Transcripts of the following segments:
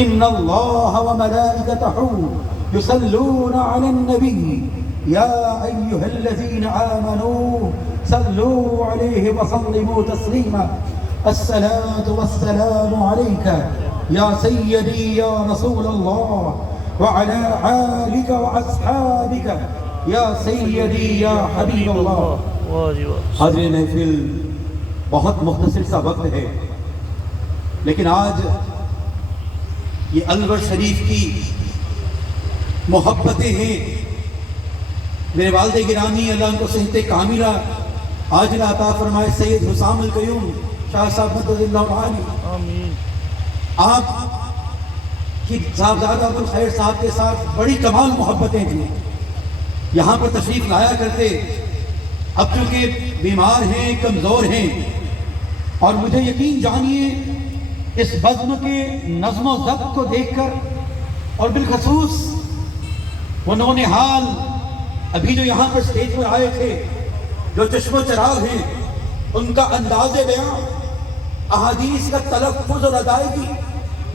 ان اللہ وملائکتہ یصلون علی النبی یا ایہا الذین آمنوا صلوا علیہ وسلموا تسلیما الصلاة والسلام علیک یا سیدی یا رسول اللہ وعلی آلک واصحابک یا سیدی یا حبیب اللہ۔ حاضرین محفل، بہت مختصر سا وقت ہے، لیکن آج یہ الور شریف کی محبتیں ہیں۔ میرے والد گرامی اللہ ان کو صحت کاملہ عاجلہ عطا فرمائے، سید حسام القیوم شاہ صاحب مدد اللہ علیہ، آمین۔ آپ کی صاحبزادہ عبدالخیر صاحب کے ساتھ بڑی کمال محبتیں تھیں، یہاں پر تشریف لایا کرتے۔ اب چونکہ بیمار ہیں، کمزور ہیں، اور مجھے یقین جانیے اس بزم کے نظم و ضبط کو دیکھ کر، اور بالخصوص وہ نونہال ابھی جو یہاں پر سٹیج پر آئے تھے، جو چشم و چراغ ہیں، ان کا انداز بیان، احادیث کا تلفظ اور ادائیگی،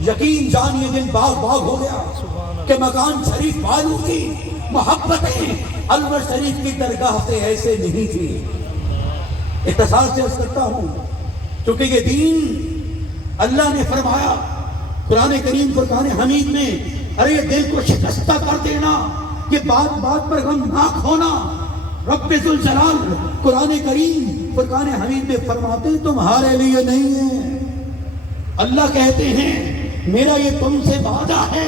یقین جانیے دل باغ باغ ہو گیا کہ مکان شریف والوں کی محبتیں الور شریف کی درگاہ سے ایسے نہیں تھی۔ اختصار سے عرض کرتا ہوں، چونکہ یہ دین اللہ نے فرمایا قرآن کریم فرقان حمید میں، ارے یہ دل کو شکستہ کر دینا، یہ بات بات پر غمناک ہونا۔ رب ذوالجلال قرآن کریم فرقان حمید میں فرماتے ہیں تمہارے لیے نہیں ہے۔ اللہ کہتے ہیں میرا یہ تم سے وعدہ ہے،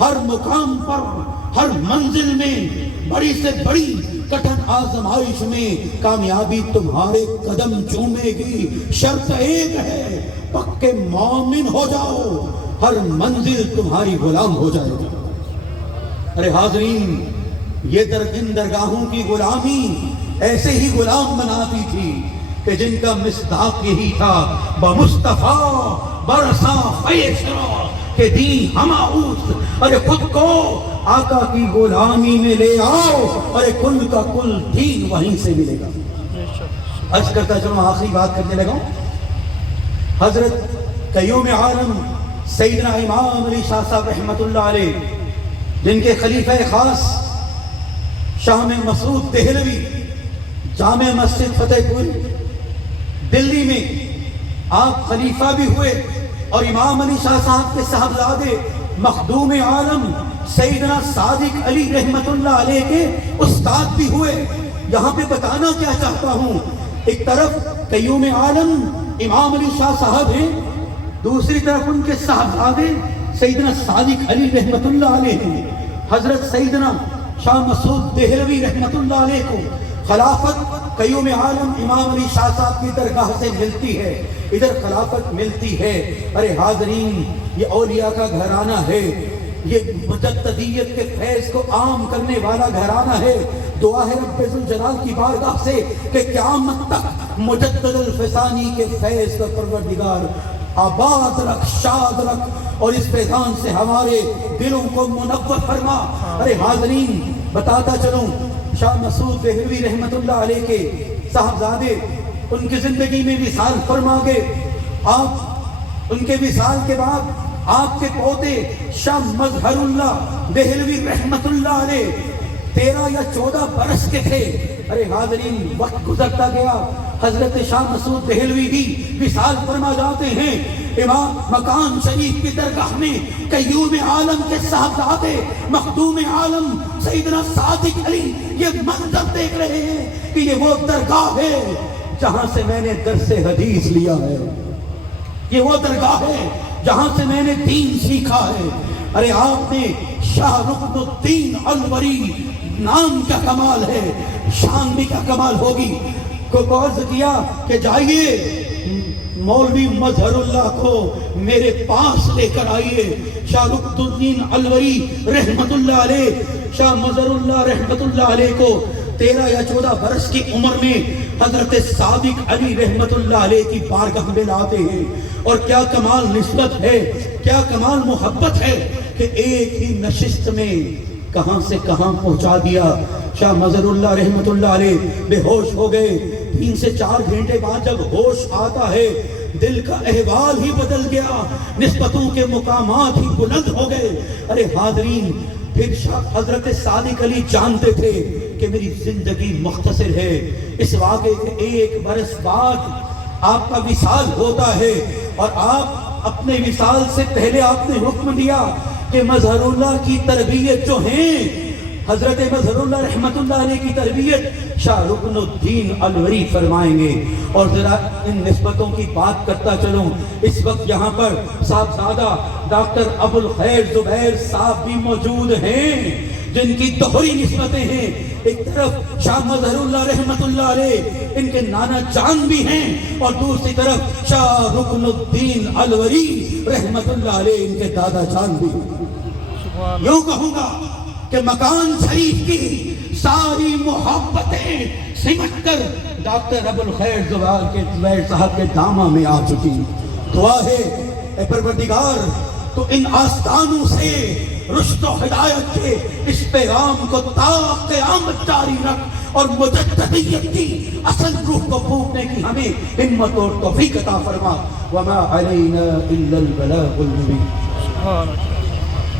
ہر مقام پر، ہر منزل میں، بڑی سے بڑی کٹھن آزمائش میں کامیابی تمہارے قدم چومے گی۔ شرط ایک ہے، پکے مومن ہو جاؤ، ہر منزل تمہاری غلام ہو جائے گی۔ ارے حاضرین، یہ ان درگاہوں کی غلامی ایسے ہی غلام بناتی تھی کہ جن کا مصداق یہی تھا، بمصطفیٰ برسا فیشرا کہ دین ہماؤس، ارے خود کو آقا کی غلامی میں لے آؤ، ارے کل کا کل دین وہیں سے ملے گا۔ عرض کرتا چلو آخری بات کرنے لگا ہوں۔ حضرت قیوم عالم سیدنا امام علی شاہ صاحب رحمت اللہ علیہ، جن کے خلیفہ خاص شاہ مسعود دہلوی جامع مسجد فتح پوری دلی میں آپ خلیفہ بھی ہوئے، اور امام علی شاہ صاحب کے صاحبزادے مخدوم عالم سیدنا صادق علی رحمت اللہ علیہ کے استاد بھی ہوئے۔ یہاں پہ بتانا کیا چاہتا ہوں، ایک طرف قیوم عالم امام علی شاہ صاحب ہیں، دوسری طرف ان کے صاحبزادے سیدنا صادق علی رحمت اللہ علیہ ہیں۔ حضرت سیدنا شاہ مسعود دہلوی رحمت اللہ علیہ کو خلافت قیوم عالم امام علی شاہ صاحب کی درگاہ سے ملتی ہے، ادھر خلافت ملتی ہے۔ ارے حاضرین، یہ اولیاء کا گھرانہ ہے، یہ مجددیت کے فیض کو عام کرنے والا گھرانہ ہے۔ دعا ہے رب ذوالجلال کی بارگاہ سے کہ قیامت تک مجدد الفسانی کے فیض کا پروردگار آباد رکھ، شاد رکھ، اور اس فیضان سے ہمارے دلوں کو منور فرما۔ ارے حاضرین، بتاتا چلوں، شاہ مسعود دہلوی رحمت اللہ علیہ کے صاحبزادے ان کی زندگی میں وصال فرما گئے۔ آپ ان کے وصال کے بعد آپ کے پوتے شاہ مظہر اللہ دہلوی رحمت اللہ علیہ 13 یا 14 برس کے تھے۔ ارے حاضرین، وقت گزرتا گیا، حضرت شاہ مسعود دہلوی بھی وصال فرما جاتے ہیں۔ امام مکان شریف کی درگاہ میں قیوم عالم کے صاحبزادے مخدوم عالم سیدنا صادق علی یہ منظر دیکھ رہے ہیں کہ یہ وہ درگاہ ہے جہاں سے میں نے درس حدیث لیا ہے، یہ وہ درگاہ ہے جہاں سے میں نے دین سیکھا ہے۔ ارے آپ نے شاہ رکن الدین الوری، نام کا کمال ہے، شان بھی کیا کمال ہوگی، کو عرض کیا کہ جائیے مولوی مظہر اللہ کو میرے پاس لے کر آئیے۔ شاہ رکن الدین الوری رحمت اللہ علیہ، شاہ مظہر اللہ رحمت اللہ علیہ کو 13 یا 14 برس کی عمر میں حضرت صادق علی رحمت اللہ علیہ کی بارگاہ میں لاتے ہیں، اور کیا کمال نسبت ہے، کیا کمال محبت ہے کہ ایک ہی نشست میں کہاں سے کہاں پہنچا دیا۔ شاہ مظہر اللہ رحمت اللہ علیہ بے ہوش ہو گئے، 3 سے 4 گھنٹے بعد جب ہوش آتا ہے دل کا احوال ہی بدل گیا، نسبتوں کے مقامات ہی بلند ہو گئے۔ ارے حاضرین، پھر شاہ حضرت صادق علی جانتے تھے کہ میری زندگی مختصر ہے، اس واقعے کے 1 برس بعد آپ کا وصال ہوتا ہے، اور آپ اپنے وصال سے پہلے آپ نے حکم دیا کہ مظہر اللہ کی تربیت جو ہیں، حضرت مظہر اللہ رحمت اللہ علیہ کی تربیت شاہ رکن الدین الوری فرمائیں گے۔ اور ذرا ان نسبتوں کی بات کرتا چلوں، اس وقت یہاں پر صاحبزادہ ڈاکٹر ابو الخیر زبیر صاحب بھی موجود ہیں جن کی دوہری نسبتیں ہیں۔ ایک طرف شاہ مظہر اللہ رحمت اللہ علیہ، ان کے نانا جان بھی ہیں، اور دوسری طرف شاہ رکن الدین الوری رحمت اللہ علیہ، ان کے دادا جان بھی ہیں۔ یوں کہوں گا کہ مکان شریف کی ساری محبتیں سمٹ کر ڈاکٹر ابو الخیر زبیر صاحب کے دامہ میں آ چکی۔ دعا ہے اے پروردگار تو ان آستانوں سے رشد و ہدایت کے اس پیغام کو تا قیامت جاری رکھ، اور مجددیت کی اصل روح کو پھونکنے کی ہمیں ہمت اور توفیق عطا فرما۔ وما علینا الا البلاغ المبین۔